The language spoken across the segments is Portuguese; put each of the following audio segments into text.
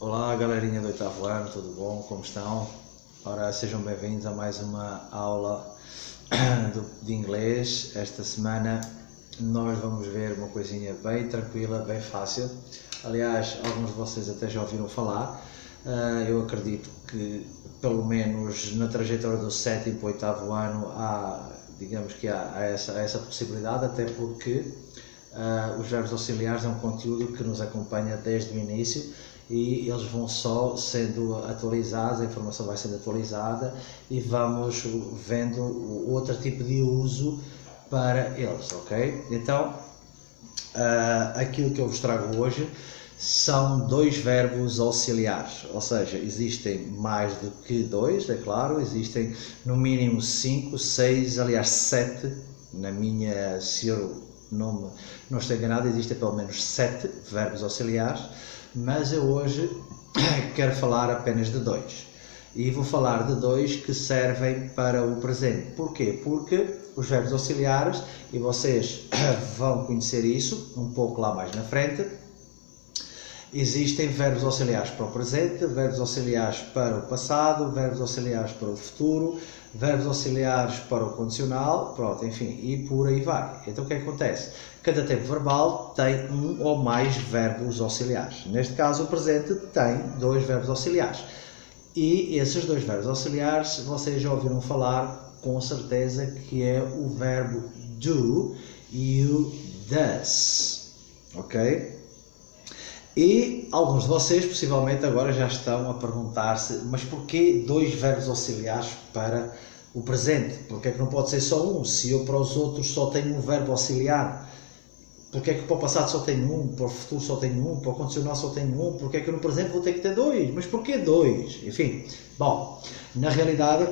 Olá galerinha do oitavo ano, tudo bom? Como estão? Ora, sejam bem-vindos a mais uma aula de inglês. Esta semana nós vamos ver uma coisinha bem tranquila, bem fácil. Aliás, alguns de vocês até já ouviram falar. Eu acredito que pelo menos na trajetória do sétimo para o oitavo ano digamos que há essa possibilidade, até porque os verbos auxiliares é um conteúdo que nos acompanha desde o início e eles vão só sendo atualizados, a informação vai sendo atualizada e vamos vendo outro tipo de uso para eles, ok? Então, aquilo que eu vos trago hoje são dois verbos auxiliares, ou seja, existem mais do que dois, é claro, existem no mínimo 5, 6, aliás 7, se eu não estou enganado, existem pelo menos 7 verbos auxiliares, mas eu hoje quero falar apenas de dois. E vou falar de dois que servem para o presente. Porquê? Porque os verbos auxiliares, e vocês vão conhecer isso um pouco lá mais na frente, existem verbos auxiliares para o presente, verbos auxiliares para o passado, verbos auxiliares para o futuro, verbos auxiliares para o condicional, pronto, enfim, e por aí vai. Então o que é que acontece? Cada tempo verbal tem um ou mais verbos auxiliares. Neste caso, o presente tem dois verbos auxiliares. E esses dois verbos auxiliares, vocês já ouviram falar com certeza que é o verbo do e o does, ok? E alguns de vocês possivelmente agora já estão a perguntar-se, mas porquê dois verbos auxiliares para o presente? Porquê é que não pode ser só um? Se eu para os outros só tenho um verbo auxiliar, porquê é que para o passado só tenho um, para o futuro só tenho um, para o condicional só tenho um, porquê é que no presente vou ter que ter dois? Mas porquê dois? Enfim, bom, na realidade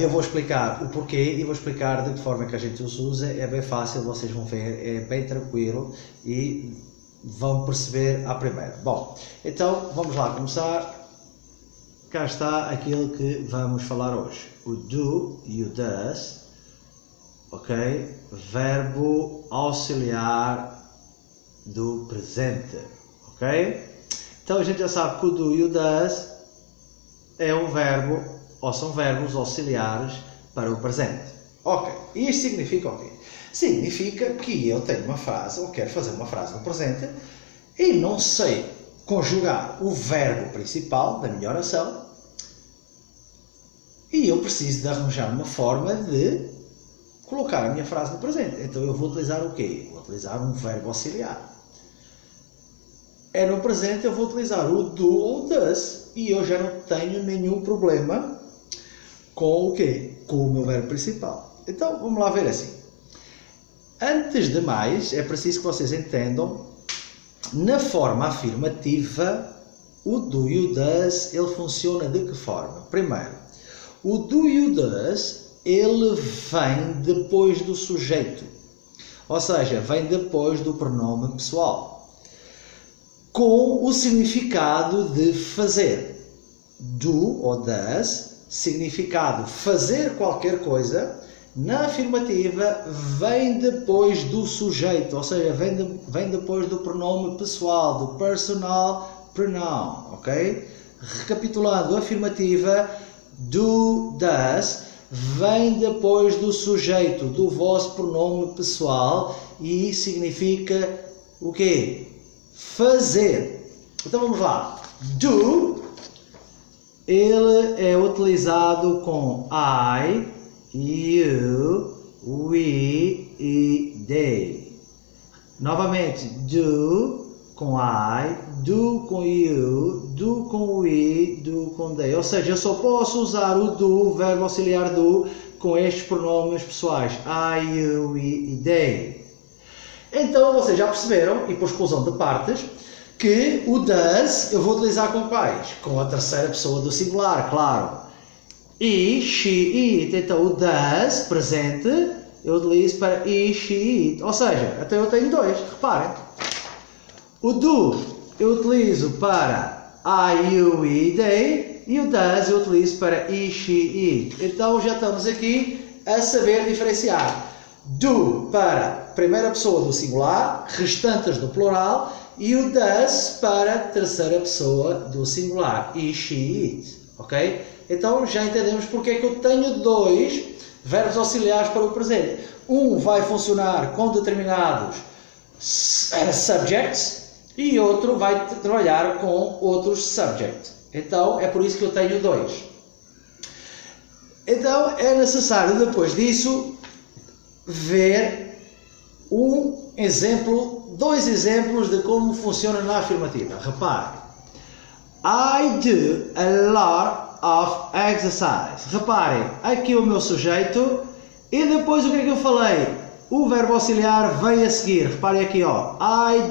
eu vou explicar o porquê e vou explicar de que forma que a gente os usa. É bem fácil, vocês vão ver, é bem tranquilo e vão perceber à primeira. Bom, então vamos lá começar. Cá está aquilo que vamos falar hoje. O do e o does, ok? Verbo auxiliar do presente, ok? Então a gente já sabe que o do e o does é um verbo, ou são verbos auxiliares para o presente. Ok, e isto significa o quê? Significa que eu tenho uma frase, ou quero fazer uma frase no presente, e não sei conjugar o verbo principal da minha oração, e eu preciso de arranjar uma forma de colocar a minha frase no presente. Então eu vou utilizar o quê? Vou utilizar um verbo auxiliar. No presente eu vou utilizar o do ou does, e eu já não tenho nenhum problema com o quê? Com o meu verbo principal. Então vamos lá ver assim. Antes de mais, é preciso que vocês entendam, na forma afirmativa, o do e o does, ele funciona de que forma? Primeiro, o do e o does, ele vem depois do sujeito, ou seja, vem depois do pronome pessoal, com o significado de fazer. Do ou does, significado fazer qualquer coisa. Na afirmativa, vem depois do sujeito, ou seja, vem depois do pronome pessoal, do personal pronoun, ok? Recapitulando, a afirmativa, do, does, vem depois do sujeito, do vosso pronome pessoal e significa o quê? Fazer. Então vamos lá. Do, ele é utilizado com I, you, we e they. Novamente, do com I, do com you, do com we, do com they. Ou seja, eu só posso usar o do, o verbo auxiliar do, com estes pronomes pessoais, I, you, we e they. Então vocês já perceberam, e por exclusão de partes, que o does eu vou utilizar com quais? Com a terceira pessoa do singular, claro. He, she, it. Então o does, presente, eu utilizo para he, she, it. Ou seja, até eu tenho dois, reparem. O do eu utilizo para I, you, we, they. E o does eu utilizo para he, she, it. Então já estamos aqui a saber diferenciar do para primeira pessoa do singular, restantes do plural, e o does para a terceira pessoa do singular, he, she, it, ok? Então já entendemos porque é que eu tenho dois verbos auxiliares para o presente. Um vai funcionar com determinados subjects e outro vai trabalhar com outros subjects. Então é por isso que eu tenho dois. Então é necessário depois disso ver dois exemplos de como funciona na afirmativa. Repare, I do a lot of exercise. Reparem, aqui o meu sujeito e depois o que é que eu falei? O verbo auxiliar vem a seguir. Reparem aqui, ó, I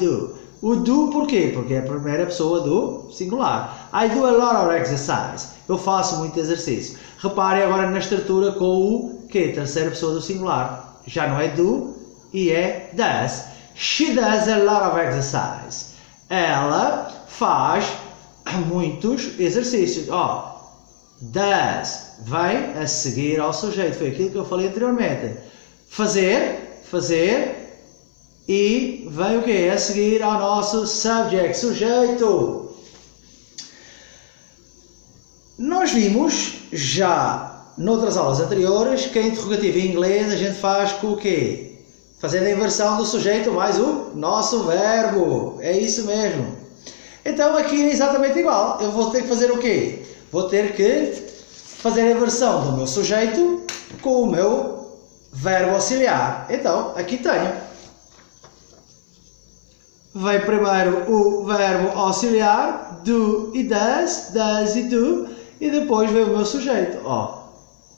do. O do porquê? Porque é a primeira pessoa do singular. I do a lot of exercise. Eu faço muito exercício. Reparem agora na estrutura com o quê? Terceira pessoa do singular. Já não é do e é does. She does a lot of exercise. Ela faz muitos exercícios. Ó, does vem a seguir ao sujeito. Foi aquilo que eu falei anteriormente. Fazer. E vem o quê? A seguir ao nosso subject, sujeito. Nós vimos já noutras aulas anteriores que a interrogativa em inglês a gente faz com o quê? Fazendo a inversão do sujeito mais o nosso verbo. É isso mesmo. Então aqui é exatamente igual. Eu vou ter que fazer o quê? Vou ter que fazer a inversão do meu sujeito com o meu verbo auxiliar. Então aqui tenho. Vem primeiro o verbo auxiliar, do e does e do, e depois vem o meu sujeito, ó,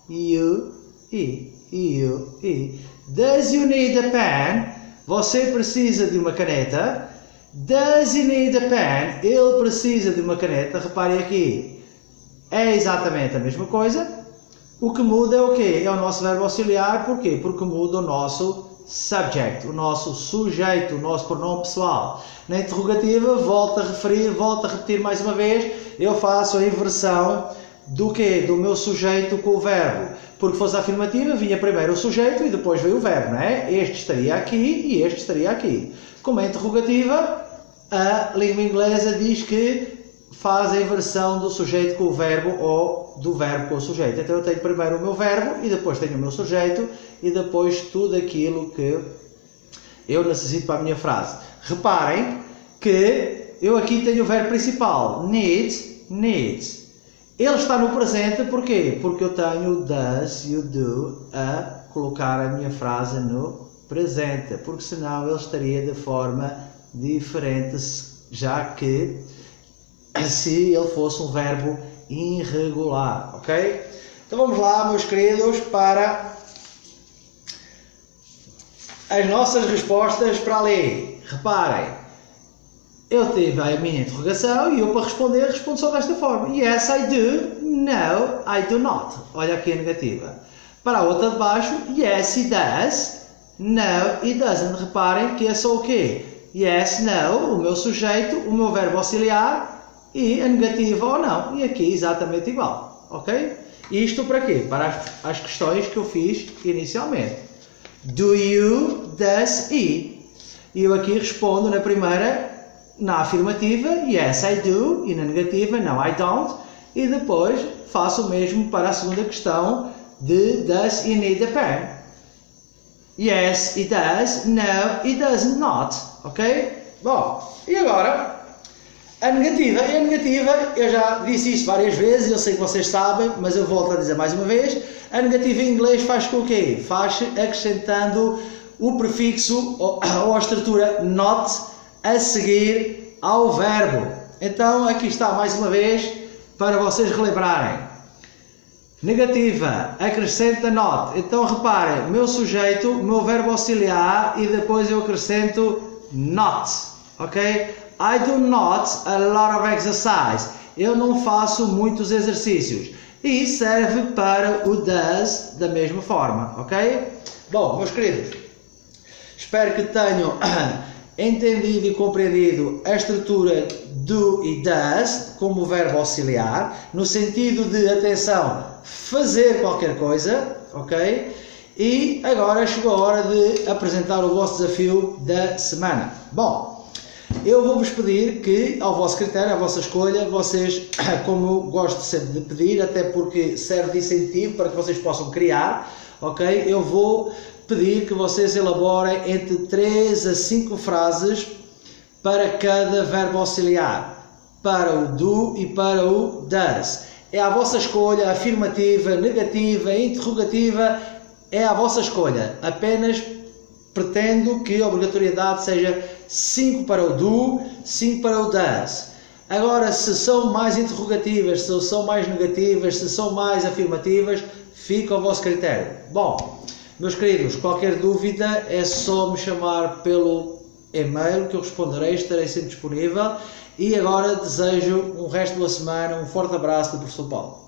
you, e. Does you need a pen? Você precisa de uma caneta. Does he need a pen? Ele precisa de uma caneta. Reparem aqui, é exatamente a mesma coisa. O que muda é o quê? É o nosso verbo auxiliar, porquê? Porque muda o nosso subject, o nosso sujeito, o nosso pronome pessoal. Na interrogativa, volto a repetir mais uma vez, eu faço a inversão do quê? Do meu sujeito com o verbo. Porque fosse a afirmativa, vinha primeiro o sujeito e depois veio o verbo, não é? Este estaria aqui e este estaria aqui. Como é interrogativa, a língua inglesa diz que faz a inversão do sujeito com o verbo ou do verbo com o sujeito. Então eu tenho primeiro o meu verbo e depois tenho o meu sujeito e depois tudo aquilo que eu necessito para a minha frase. Reparem que eu aqui tenho o verbo principal, needs. Ele está no presente, porquê? Porque eu tenho does e o do a colocar a minha frase no presente, porque senão ele estaria de forma diferente, já que se ele fosse um verbo irregular, ok? Então vamos lá, meus queridos, para as nossas respostas para a lei. Reparem, eu tive a minha interrogação e eu para responder respondo só desta forma. Yes, I do. No, I do not. Olha aqui a negativa. Para a outra de baixo, yes, he does. No, he doesn't. Reparem que é só o quê? Yes, no, o meu sujeito, o meu verbo auxiliar e a negativa ou não. E aqui exatamente igual, ok? Isto para quê? Para as questões que eu fiz inicialmente. Do you, does he? E eu aqui respondo na primeira, na afirmativa, yes, I do, e na negativa, no, I don't. E depois faço o mesmo para a segunda questão de does he need a pen? Yes, he does. No, he does not. Ok? Bom, e agora? A negativa, eu já disse isto várias vezes, eu sei que vocês sabem, mas eu volto a dizer mais uma vez. A negativa em inglês faz com o quê? Faz acrescentando o prefixo ou a estrutura not a seguir ao verbo. Então aqui está mais uma vez para vocês relembrarem. Negativa, acrescenta not. Então reparem, meu sujeito, meu verbo auxiliar e depois eu acrescento not. Ok? I do not a lot of exercise. Eu não faço muitos exercícios. E serve para o does da mesma forma, ok? Bom, meus queridos, espero que tenham entendido e compreendido a estrutura do e does como verbo auxiliar, no sentido de, atenção, fazer qualquer coisa, ok? E agora chegou a hora de apresentar o vosso desafio da semana. Bom, eu vou-vos pedir que, ao vosso critério, à vossa escolha, vocês, como eu gosto sempre de pedir, até porque serve de incentivo para que vocês possam criar, ok? Eu vou pedir que vocês elaborem entre 3 a 5 frases para cada verbo auxiliar, para o do e para o does. É a vossa escolha, afirmativa, negativa, interrogativa, é a vossa escolha. Apenas pretendo que a obrigatoriedade seja 5 para o do, 5 para o does. Agora, se são mais interrogativas, se são mais negativas, se são mais afirmativas, fica ao vosso critério. Bom, meus queridos, qualquer dúvida é só me chamar pelo e-mail que eu responderei, estarei sempre disponível. E agora desejo um resto de boa semana, um forte abraço do professor Paulo.